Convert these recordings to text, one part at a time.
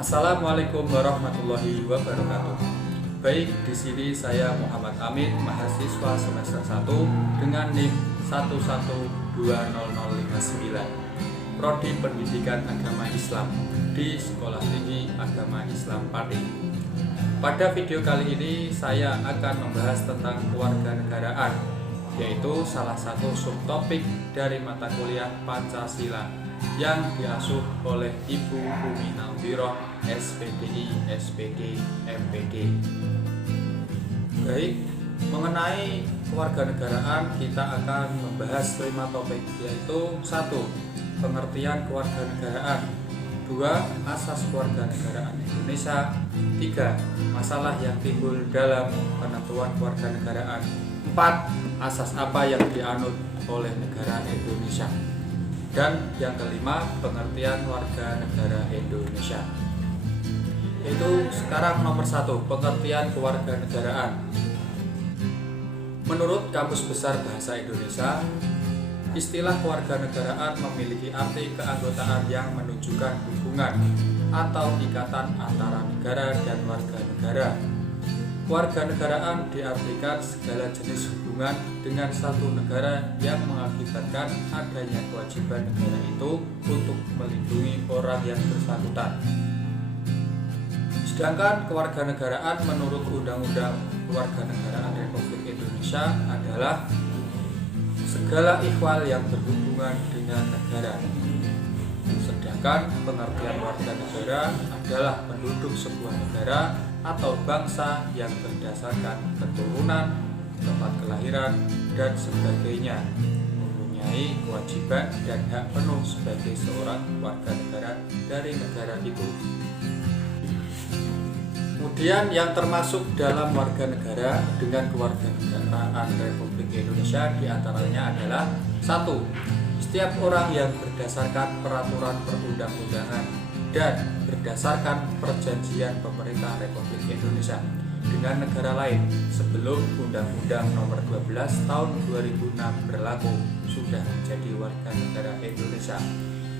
Assalamualaikum warahmatullahi wabarakatuh. Baik, di sini saya Muhammad Amin, mahasiswa semester 1 dengan NIM 1120059, Prodi Pendidikan Agama Islam di Sekolah Tinggi Agama Islam Pati. Pada video kali ini saya akan membahas tentang kewarganegaraan, yaitu salah satu subtopik dari mata kuliah Pancasila yang diasuh oleh Ibu Umi Nawwiroh, SPDI, SPD, MPD. Baik, mengenai kewarganegaraan kita akan membahas 5 topik, yaitu 1. Pengertian kewarganegaraan, 2. Asas kewarganegaraan Indonesia, 3. Masalah yang timbul dalam penentuan kewarganegaraan, 4. Asas apa yang dianut oleh negara Indonesia, dan yang kelima, pengertian warga negara Indonesia. Itu sekarang nomor 1, pengertian kewarganegaraan. Menurut Kamus Besar Bahasa Indonesia, istilah kewarganegaraan memiliki arti keanggotaan yang menunjukkan hubungan atau ikatan antara negara dan warga negara. Kewarganegaraan diartikan segala jenis hubungan dengan satu negara yang mengakibatkan adanya kewajiban negara itu untuk melindungi orang yang bersangkutan. Sedangkan kewarganegaraan menurut Undang-Undang Kewarganegaraan Republik Indonesia adalah segala ikhwal yang berhubungan dengan negara. Sedangkan pengertian warga negara adalah penduduk sebuah negara atau bangsa yang berdasarkan keturunan, tempat kelahiran, dan sebagainya mempunyai kewajiban dan hak penuh sebagai seorang warga negara dari negara itu. Kemudian yang termasuk dalam warga negara dengan kewarganegaraan Republik Indonesia diantaranya adalah 1. Setiap orang yang berdasarkan peraturan perundang-undangan dan berdasarkan perjanjian pemerintah Republik Indonesia dengan negara lain sebelum Undang-Undang Nomor 12 Tahun 2006 berlaku sudah menjadi warga negara Indonesia.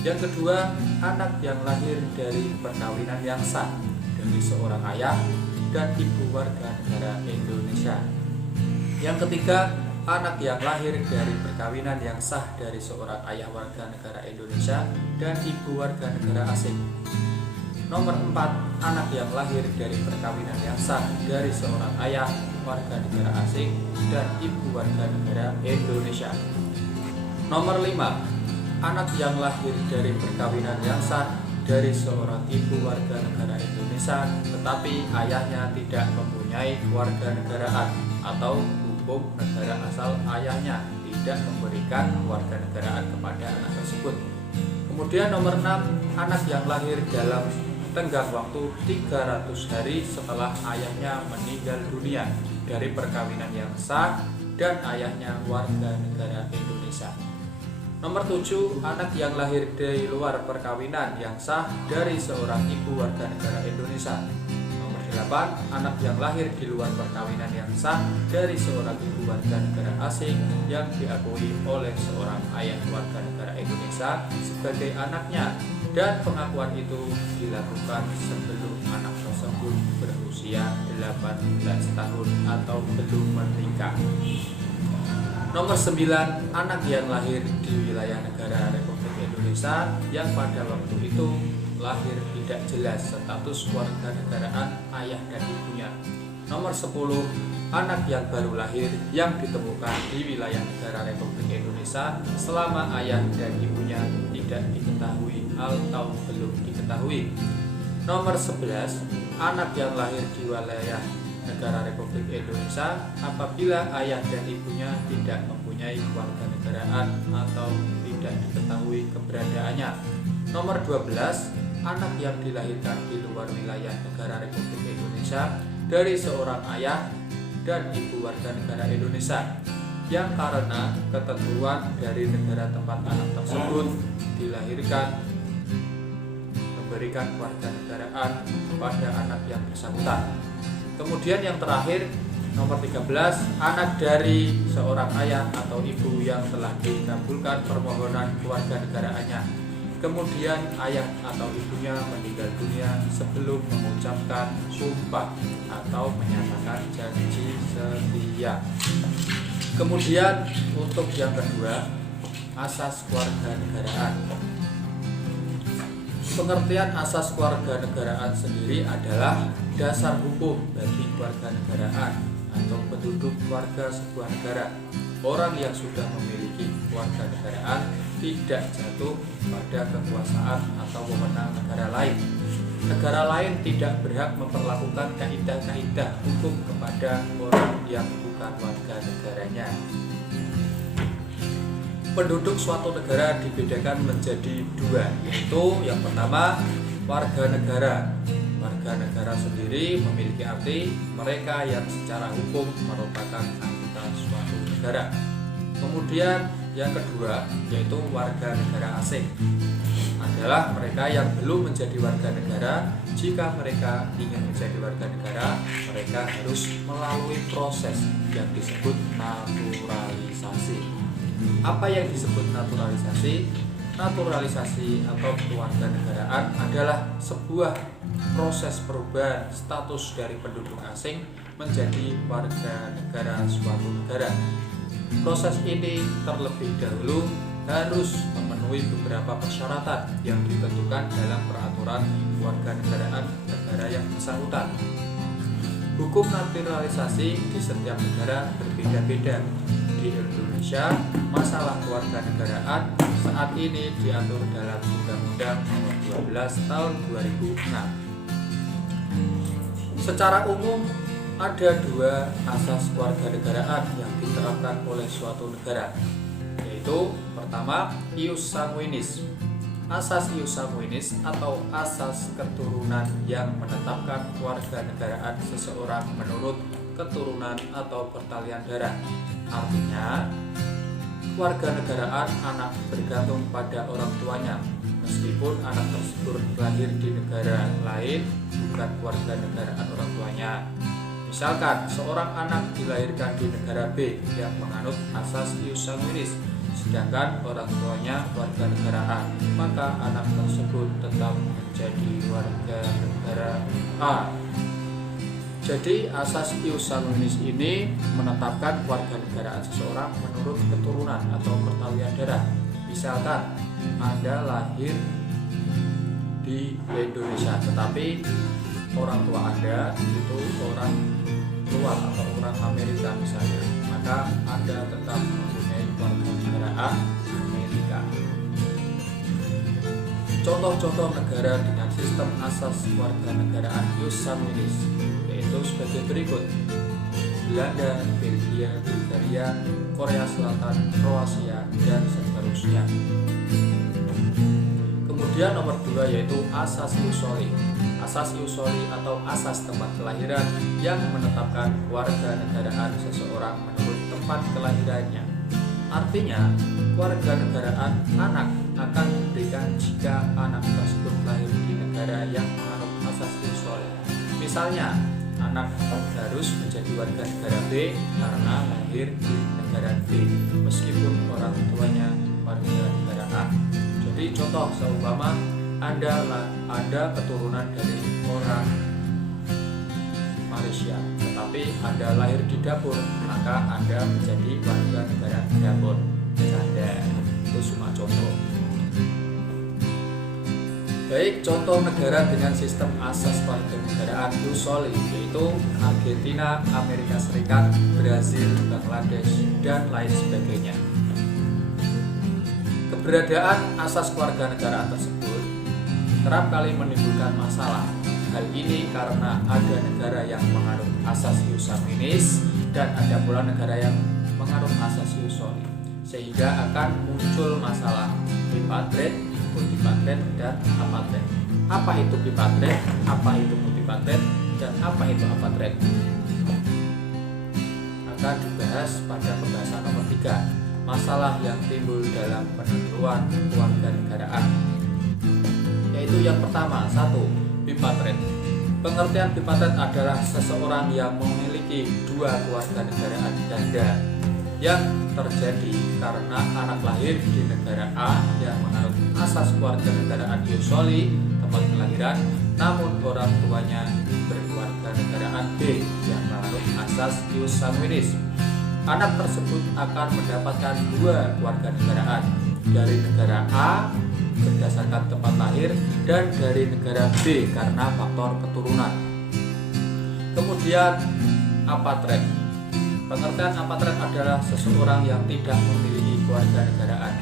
Yang kedua, anak yang lahir dari perkawinan yang sah dari seorang ayah dan ibu warga negara Indonesia. Yang ketiga, anak yang lahir dari perkawinan yang sah dari seorang ayah warga negara Indonesia dan ibu warga negara asing. Nomor 4, anak yang lahir dari perkawinan yang sah dari seorang ayah warga negara asing dan ibu warga negara Indonesia. Nomor 5, anak yang lahir dari perkawinan yang sah dari seorang ibu warga negara Indonesia tetapi ayahnya tidak mempunyai kewarganegaraan atau hukum negara asal ayahnya tidak memberikan kewarganegaraan kepada anak tersebut. Kemudian nomor 6, anak yang lahir dalam tenggang waktu 300 hari setelah ayahnya meninggal dunia dari perkawinan yang sah dan ayahnya warga negara Indonesia. Nomor 7, anak yang lahir dari luar perkawinan yang sah dari seorang ibu warga negara Indonesia. Nomor 8, anak yang lahir di luar perkawinan yang sah dari seorang ibu warga negara asing yang diakui oleh seorang ayah warga negara Indonesia sebagai anaknya, dan pengakuan itu dilakukan sebelum anak tersebut berusia 18 tahun atau belum menikah. Nomor 9, anak yang lahir di wilayah negara Republik Indonesia yang pada waktu itu lahir tidak jelas status kewarganegaraan ayah dan ibunya. Nomor 10, anak yang baru lahir yang ditemukan di wilayah negara Republik Indonesia selama ayah dan ibunya tidak diketahui atau belum diketahui. Nomor 11, anak yang lahir di wilayah negara Republik Indonesia apabila ayah dan ibunya tidak mempunyai kewarganegaraan atau tidak diketahui keberadaannya. Nomor 12, anak yang dilahirkan di luar wilayah negara Republik Indonesia dari seorang ayah dan ibu warga negara Indonesia yang karena ketentuan dari negara tempat anak tersebut dilahirkan memberikan kewarganegaraan kepada anak yang bersangkutan. Kemudian yang terakhir, nomor 13, anak dari seorang ayah atau ibu yang telah dikabulkan permohonan kewarganegaraannya kemudian ayah atau ibunya meninggal dunia sebelum mengucapkan sumpah atau menyatakan janji setia. Kemudian untuk yang kedua, asas kewarganegaraan. Pengertian asas kewarganegaraan sendiri adalah dasar hukum bagi kewarganegaraan atau penduduk warga sebuah negara. Orang yang sudah memiliki kewarganegaraan tidak jatuh pada kekuasaan atau wewenang negara lain. Negara lain tidak berhak memperlakukan kaidah-kaidah hukum kepada orang yang bukan warga negaranya. Penduduk suatu negara dibedakan menjadi dua, yaitu yang pertama warga negara. Warga negara sendiri memiliki arti mereka yang secara hukum merupakan anggota suatu negara. Kemudian yang kedua yaitu warga negara asing, adalah mereka yang belum menjadi warga negara. Jika mereka ingin menjadi warga negara, mereka harus melalui proses yang disebut naturalisasi. Apa yang disebut naturalisasi? Naturalisasi atau kewarganegaraan adalah sebuah proses perubahan status dari penduduk asing menjadi warga negara suatu negara. Proses ini terlebih dahulu harus memenuhi beberapa persyaratan yang ditentukan dalam peraturan kewarganegaraan negara yang bersangkutan. Hukum naturalisasi di setiap negara berbeda-beda. Di Indonesia, masalah kewarganegaraan saat ini diatur dalam Undang-Undang Nomor 12 Tahun 2006. Secara umum, ada dua asas kewarganegaraan yang diterapkan oleh suatu negara, yaitu pertama, ius sanguinis. Asas ius sanguinis atau asas keturunan yang menetapkan kewarganegaraan seseorang menurut keturunan atau pertalian darah. Artinya, kewarganegaraan anak bergantung pada orang tuanya, meskipun anak tersebut lahir di negara lain bukan kewarganegaraan orang tuanya. Misalkan seorang anak dilahirkan di negara B yang menganut asas ius sanguinis, sedangkan orang tuanya warga negara A, maka anak tersebut tetap menjadi warga negara A. Jadi asas ius sanguinis ini menetapkan kewarganegaraan seseorang menurut keturunan atau pertalian darah. Misalkan Anda lahir di Indonesia, tetapi orang tua Anda itu orang luar atau orang Amerika misalnya, maka Anda tetap mempunyai kewarganegaraan Amerika. Contoh-contoh negara dengan sistem asas kewarganegaraan ius sanguinis yaitu sebagai berikut: Belanda, Belgia, Bulgaria, Korea Selatan, Kroasia, dan seterusnya. Kemudian nomor 2 yaitu asas ius soli. Asas ius soli atau asas tempat kelahiran yang menetapkan kewarganegaraan seseorang menurut tempat kelahirannya. Artinya, kewarganegaraan anak akan diberikan jika anak tersebut lahir di negara yang menganut asas ius soli. Misalnya, anak harus menjadi warga negara B karena lahir di negara B, meskipun orang tuanya warga negara A. Jadi contoh seumpama Anda keturunan dari orang Malaysia, tetapi Anda lahir di Dapur, maka Anda menjadi warga negara Dapur. Canda, itu cuma contoh. Baik, contoh negara dengan sistem asas kewarganegaraan ius soli yaitu Argentina, Amerika Serikat, Brazil, Bangladesh, dan lain sebagainya. Keberadaan asas kewarganegaraan tersebut kerap kali menimbulkan masalah. Hal ini karena ada negara yang menganut asas ius sanguinis dan ada pula negara yang menganut asas ius soli, sehingga akan muncul masalah bipartit, multipartit, dan apatrid. Apa itu bipartit, apa itu multipartit, dan apa itu apatrid akan dibahas pada pembahasan nomor 3, masalah yang timbul dalam penentuan kewarganegaraan, yaitu yang pertama, 1. Bipartit. Pengertian bipartit adalah seseorang yang memiliki dua kewarganegaraan ganda. yang terjadi karena anak lahir di negara A yang menganut asas kewarganegaraan ius soli tempat kelahiran, namun orang tuanya berkewarganegaraan B yang menganut asas ius sanguinis. Anak tersebut akan mendapatkan dua kewarganegaraan, dari negara A berdasarkan tempat lahir dan dari negara B karena faktor keturunan. Kemudian apatrid. Pengertian apatrid adalah seseorang yang tidak memiliki kewarganegaraan.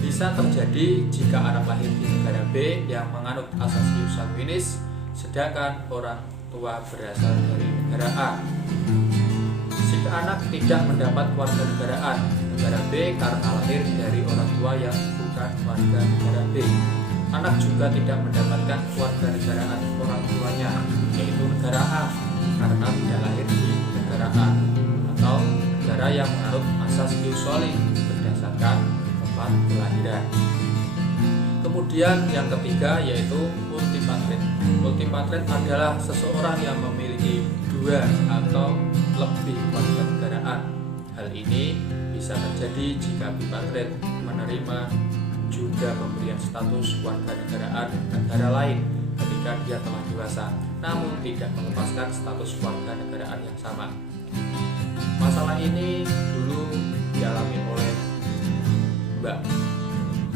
Bisa terjadi jika anak lahir di negara B yang menganut asas ius sanguinis, sedangkan orang tua berasal dari negara A. Jika anak tidak mendapat kewarganegaraan negara B karena lahir dari orang tua yang bukan warga negara B, anak juga tidak mendapatkan kewarganegaraan orang tuanya, yaitu negara A, karena tidak lahir di negara A atau negara yang menganut asas ius soli berdasarkan tempat kelahiran. Kemudian yang ketiga yaitu multipatrid. Multipatrid adalah seseorang yang memiliki dua atau lebih kewarganegaraan. Hal ini bisa terjadi jika bipatrid menerima juga pemberian status warganegaraan negara lain ketika dia telah dewasa, namun tidak melepaskan status warganegaraan yang sama. Masalah ini dulu dialami oleh Mbak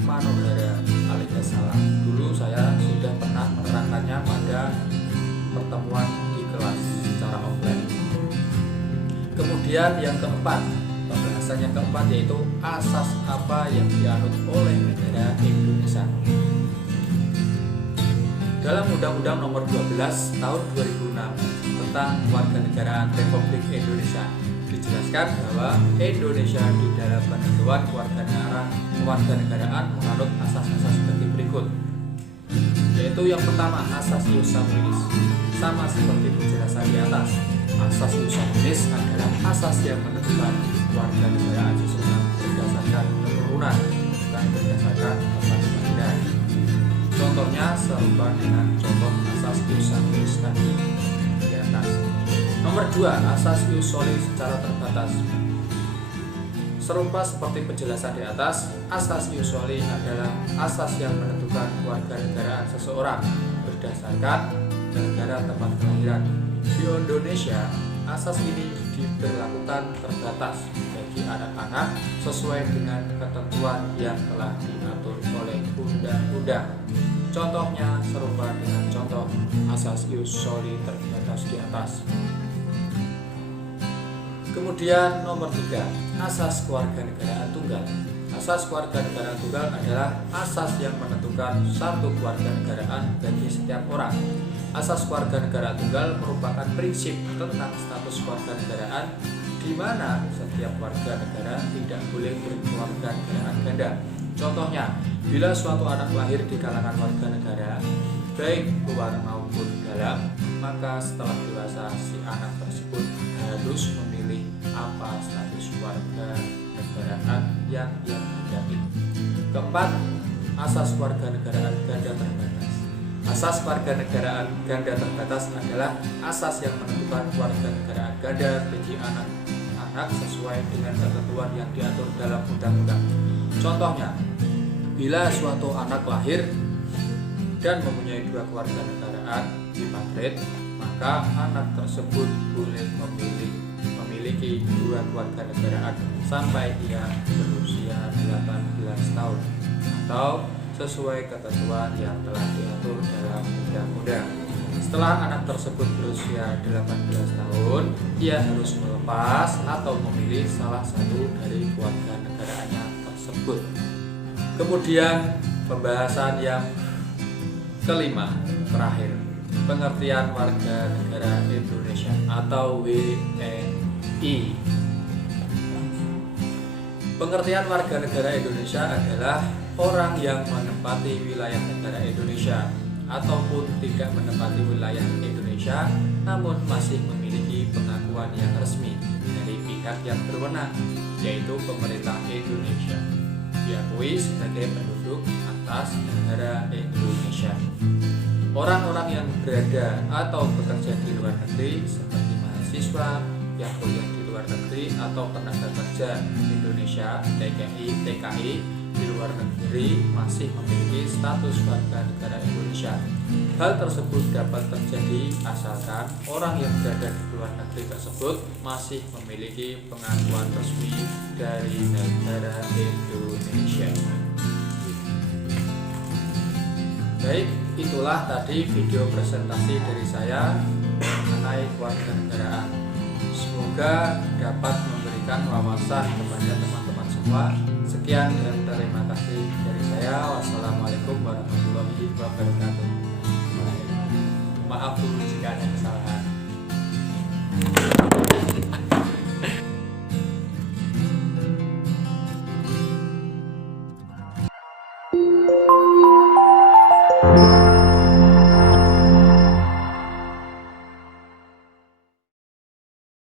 Manohara alaihissalam. Dulu saya sudah pernah menerangkannya pada pertemuan di kelas secara offline. Kemudian yang keempat, pembahasan yang keempat yaitu asas apa yang dianut oleh negara Indonesia. Dalam Undang-Undang Nomor 12 Tahun 2006 tentang Kewarganegaraan Republik Indonesia dijelaskan bahwa Indonesia di dalam penentuan kewarganegaraan menganut asas-asas seperti berikut, yaitu yang pertama asas ius sanguinis. Sama seperti penjelasan di atas, asas ius sanguinis adalah asas yang menentukan kewarganegaraan seseorang berdasarkan keturunan bukan berdasarkan tempat kelahiran. Contohnya serupa dengan contoh asas ius sanguinis tadi di atas. Nomor 2, asas ius soli secara terbatas. Serupa seperti penjelasan di atas, asas ius soli adalah asas yang menentukan kewarganegaraan seseorang berdasarkan negara tempat kelahiran. Di Indonesia, asas ini diberlakukan terbatas bagi anak-anak sesuai dengan ketentuan yang telah diatur oleh undang-undang. Contohnya serupa dengan contoh asas ius soli terbatas di atas. Kemudian nomor 3, asas kewarganegaraan tunggal. Asas kewarganegaraan tunggal adalah asas yang menentukan satu kewarganegaraan bagi setiap orang. Asas kewarganegaraan tunggal merupakan prinsip tentang status kewarganegaraan di mana setiap warga negara tidak boleh berkewarganegaraan ganda. Contohnya, bila suatu anak lahir di kalangan warga negara, baik luar maupun dalam, maka setelah dewasa si anak tersebut harus memilih apa status warga negaraan yang ia hendaki. Keempat, asas kewarganegaraan ganda terbatas. Asas kewarganegaraan ganda terbatas adalah asas yang menentukan kewarganegaraan ganda bagi anak-anak sesuai dengan ketentuan yang diatur dalam undang-undang. Contohnya, bila suatu anak lahir dan mempunyai dua kewarganegaraan bipatrid, maka anak tersebut boleh memiliki dua kewarganegaraan sampai ia berusia 18 tahun atau sesuai ketentuan yang telah diatur dalam undang-undang. Setelah anak tersebut berusia 18 tahun, ia harus melepas atau memilih salah satu dari kewarganegaraannya tersebut. Kemudian pembahasan yang kelima, terakhir, pengertian warga negara Indonesia atau WNI. Pengertian warga negara Indonesia adalah orang yang menempati wilayah negara Indonesia ataupun tidak menempati wilayah Indonesia namun masih memiliki pengakuan yang resmi dari pihak yang berwenang, yaitu pemerintah Indonesia, diakui sebagai penduduk atas negara Indonesia. Orang-orang yang berada atau bekerja di luar negeri seperti mahasiswa yang kuliah di luar luar negeri atau tenaga kerja Indonesia TKI di luar negeri masih memiliki status warga negara Indonesia. Hal tersebut dapat terjadi asalkan orang yang berada di luar negeri tersebut masih memiliki pengakuan resmi dari negara Indonesia. Baik, itulah tadi video presentasi dari saya mengenai kewarganegaraan. Semoga dapat memberikan wawasan kepada teman-teman semua. Sekian dan terima kasih dari saya. Wassalamualaikum warahmatullahi wabarakatuh. Maaf dulu jika ada kesalahan.